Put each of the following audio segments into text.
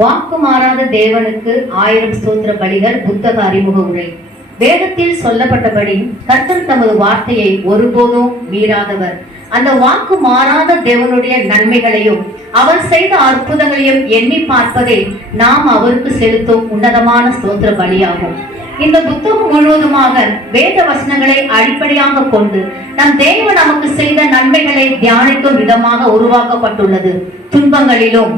வாக்கு மாறாத தேவனுக்கு 1000 ஸ்தோத்திர பலிகள் புத்தக அறிமுக உரை. வேதத்தில் சொல்லப்பட்டபடி கர்த்தர் தமது வார்த்தையை ஒருபோதும் மீறாதவர். அந்த வாக்கு மாறாத தேவனுடைய நன்மைகளையும் அவர் செய்த அற்புதங்களையும் எண்ணி பார்ப்பதே நாம் அவருக்கு செலுத்தும் உன்னதமான ஸ்தோத்திர பலியாகும். இந்த புத்தகம் முழுவதுமாக வேத வசனங்களை அடிப்படையாக கொண்டு நம் தேவன் நமக்கு செய்த நன்மைகளை தியானிக்கும் விதமாக உருவாக்கப்பட்டுள்ளது. துன்பங்களிலும்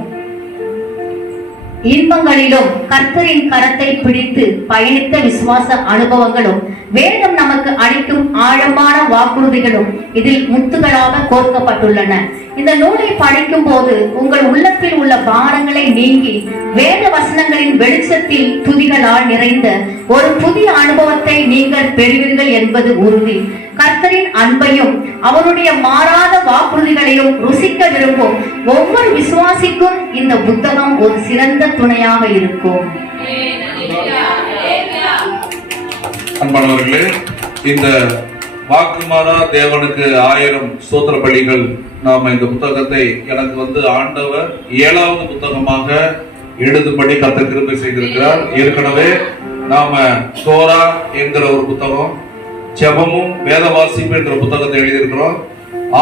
இன்பங்களிலும் கர்த்தரின் கரத்தை பிடித்து பயணித்த விசுவாச அனுபவங்களும் வேதம் நமக்கு அளிக்கும் ஆழமான வாக்குறுதிகளும் இதில் முத்துகளாக கோர்க்கப்பட்டுள்ளன. இந்த நூலை படிக்கும் போது உங்கள் உள்ளத்தில் உள்ள பாரங்களை நீங்கி வேத வசனங்களின் வெளிச்சத்தில் துதிகளால் நிறைந்த ஒரு புதிய அனுபவத்தை நீங்கள் பெறுவீர்கள் என்பது உறுதி. கர்த்தரின் அன்பையும் அவருடைய மாறாத வாக்குறுதிகளையும் ருசிக்க விரும்பும் ஒவ்வொரு விசுவாசிக்கும் இந்த புத்தகம் ஒரு சிறந்த துணையாக இருக்கும். அன்பானவர்களே, இந்த வாக்குமாறா தேவனுக்கு 1000 ஸ்தோத்திர பலிகள் நாம இந்த புத்தகத்தை எனக்கு ஆண்டவர் 7வது புத்தகமாக எழுதும்படி கர்த்தர் கிருபை செய்திருக்கிறார். ஏற்கனவே நாம தோரா என்கிற ஒரு புத்தகம், ஜெபமும் வேத வாசிப்பு என்ற புத்தகத்தை எழுதியிருக்கிறோம்.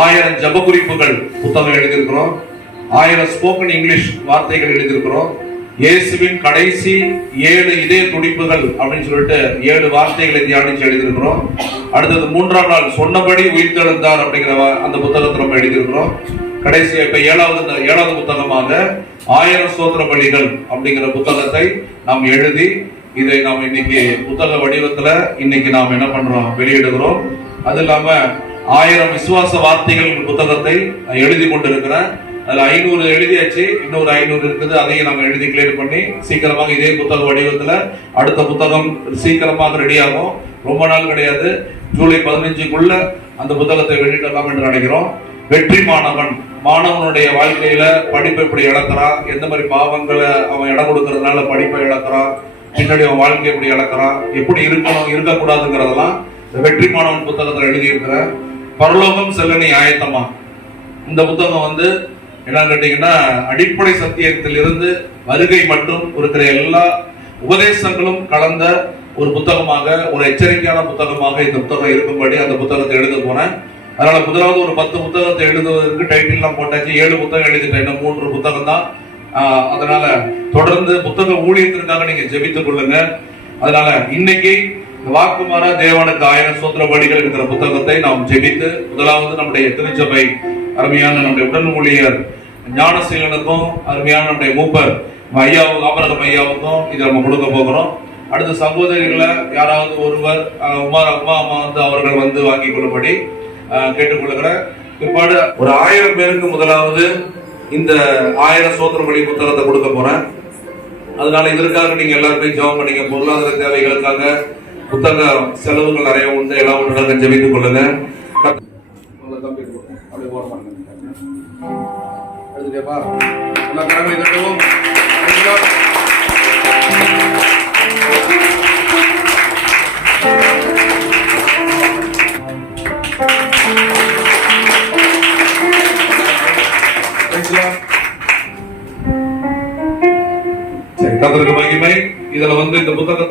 1000 ஜெப குறிப்புகள் புத்தகம் எழுதியிருக்கிறோம். 1000 ஸ்போக்கன் இங்கிலீஷ் வார்த்தைகள் எழுதியிருக்கிறோம். இயேசுவின் கடைசி 7 இதய துடிப்புகள் அப்படின்னு சொல்லிட்டு 7 வார்த்தைகளை தியானிச்சு எழுதியிருக்கிறோம். அடுத்தது 3ஆம் நாள் சொன்னபடி உயிர்த்தெழுந்தார் அப்படிங்கிற அந்த புத்தகத்தை நம்ம எழுதியிருக்கிறோம். கடைசி இப்ப 7வது புத்தகமாக 1000 ஸ்தோத்திர பலிகள் அப்படிங்கிற புத்தகத்தை நாம் எழுதி இதை நாம் இன்னைக்கு புத்தக வடிவத்துல இன்னைக்கு நாம் என்ன பண்றோம், வெளியிடுகிறோம். அது இல்லாம 1000 விசுவாச வார்த்தைகள் புத்தகத்தை எழுதி கொண்டிருக்கிறேன். அதுல 500 எழுதியாச்சு, இன்னொரு 500 இருக்குது. அதையும் நம்ம எழுதி கிளியர் பண்ணி சீக்கிரமாக இதே புத்தக வடிவத்துல அடுத்த புத்தகம் சீக்கிரமாக ரெடி ஆகும். ரொம்ப நாள் கிடையாது, ஜூலை 15க்குள்ள அந்த புத்தகத்தை வெளியிடலாம் என்று நினைக்கிறோம். வெற்றி மாணவனுடைய வாழ்க்கையில படிப்பை எப்படி இழக்கிறான், எந்த மாதிரி பாவங்களை அவன் இடம் கொடுக்கறதுனால படிப்பை இழக்கிறான், பின்னாடி அவன் வாழ்க்கை எப்படி இழக்கிறான், எப்படி இருக்கணும் இருக்கக்கூடாதுங்கிறதெல்லாம் வெற்றி மாணவன் புத்தகத்தில் எழுதியிருக்கிற பரலோகம் செல்லணி ஆயத்தமா. இந்த புத்தகம் என்ன கேட்டீங்கன்னா, அடிப்படை சத்தியத்தில் இருந்து வருகை மட்டும் இருக்கிற எல்லா உபதேசங்களும் கலந்த ஒரு புத்தகமாக, ஒரு எச்சரிக்கையான புத்தகமாக இந்த புத்தகம் இருக்கும்படி அந்த புத்தகத்தை எழுத போனேன். அதனால முதலாவது ஒரு 10 புத்தகத்தை எழுதுவதற்கு டைட்டில்லாம் போட்டாச்சு. 7 புத்தகம் எழுதிட்டேன், இன்னும் 3 புத்தகம் தான். அதனால தொடர்ந்து புத்தக ஊழியத்திற்காக நீங்க ஜெபித்துக் கொள்ளுங்க. அதனால இன்னைக்கு வாக்குமாறா தேவனுக்கு 1000 ஸ்தோத்திர பலிகள் இருக்கிற புத்தகத்தை நாம் ஜெபித்து, முதலாவது நம்முடைய திருச்சபை அருமையான நம்முடைய உடன் ஊழியர் ஞானசீலனுக்கும் அருமையான நம்முடைய மூப்பர் ஐயாவுக்கும் ஆபரகம் ஐயாவுக்கும் இதை நம்ம கொடுக்க போகிறோம். அடுத்த சகோதரிகளை யாராவது ஒருவர் உமா அம்மா அவர்கள் வாங்கிக் கொள்ளும்படி கேட்டுக்கொள்ளுகிறேன். பிற்பாடு ஒரு 1000 பேருக்கு முதலாவது இந்த 1000 ஸ்தோத்திர பலி புத்தகத்தை கொடுக்க போறேன். அதனால இதற்காக நீங்க எல்லாருமே ஜெபம் பண்ணீங்க. பொருளாதார தேவைகளுக்காக புத்தக செலவுகள் நிறைய உண்டு, எல்லாம் ஒன்றாக ஜெபித்துக் கொள்ளுங்க. கர்த்தருக்கு மகிமை. இதுல இந்த புத்தகத்தை